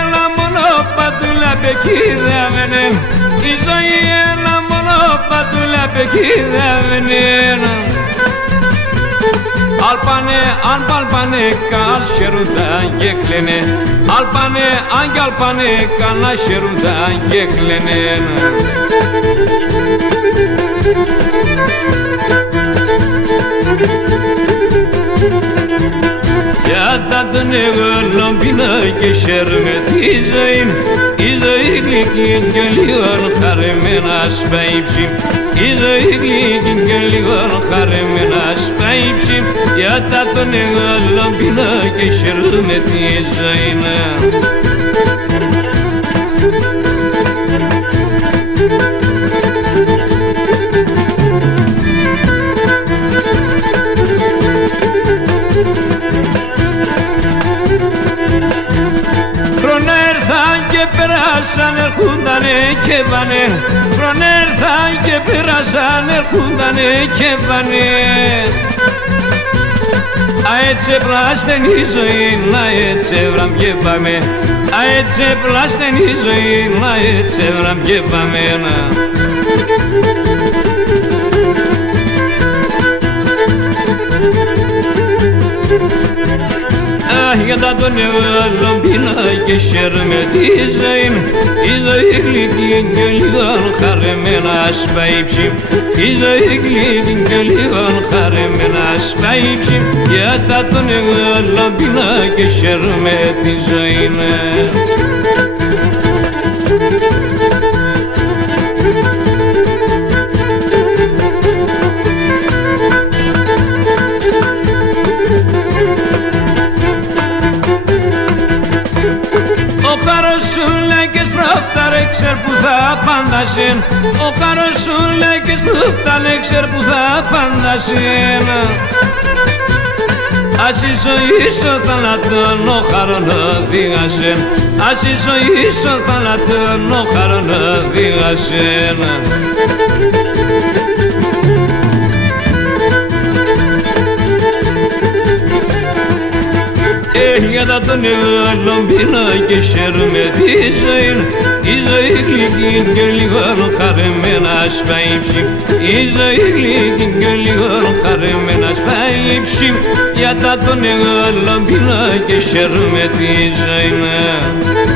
ένα μονοπατούλα πεκίδαβαινε, η ζωή ένα μονοπατούλα πεκίδαβαινε. Alpane, alpane, kal şerudan geklene. Alpane, hangi alpane, kana şerudan geklene. Ya tadını gönlüm bina geçermet izleyin. İzleyin geliyor karimin aşbayipşim. İzleyin geliyor karimin aşbayipşim. Ya tadını gönlüm bina geçermet izleyin. Πέρασαν, ερχούντανε και πάνε. Προνέρθαν και πέρασαν, ερχούντανε και πάνε. Αέτσε πλάστενη ζωή, αέτσε βραμγεύαμε. Αέτσε πλάστενη ζωή, αέτσε βραμγεύαμε. Για τα τον εβάλλον πίνα και σέρμετ Ιζαΐν Ιζαΐ γλυκήν και λίγαν χαρεμένα σπαϊψιμ Ιζαΐ γλυκήν και λίγαν χαρεμένα σπαϊψιμ Για τα τον εβάλλον πίνα και σέρμετ Ιζαΐν. Ξέρ που θα παντασέν. Ο καρός σου λέγες που φτάνε, ξέρ που θα παντασέν. Ας η ζωή σου θανατόν, ο χαρόν οδήγασεν. Ας η ζωή σου θανατόν, ο χαρόν οδήγασεν. Για τα τον εβάλλον πίνα και σέρμετ Ιζαΐν Ιζαΐ γλυκήν και λίγον χαρεμένα σπαϊψιμ Ιζαΐ γλυκήν και λίγον χαρεμένα σπαϊψιμ Για τα τον εβάλλον πίνα και σέρμετ Ιζαΐν.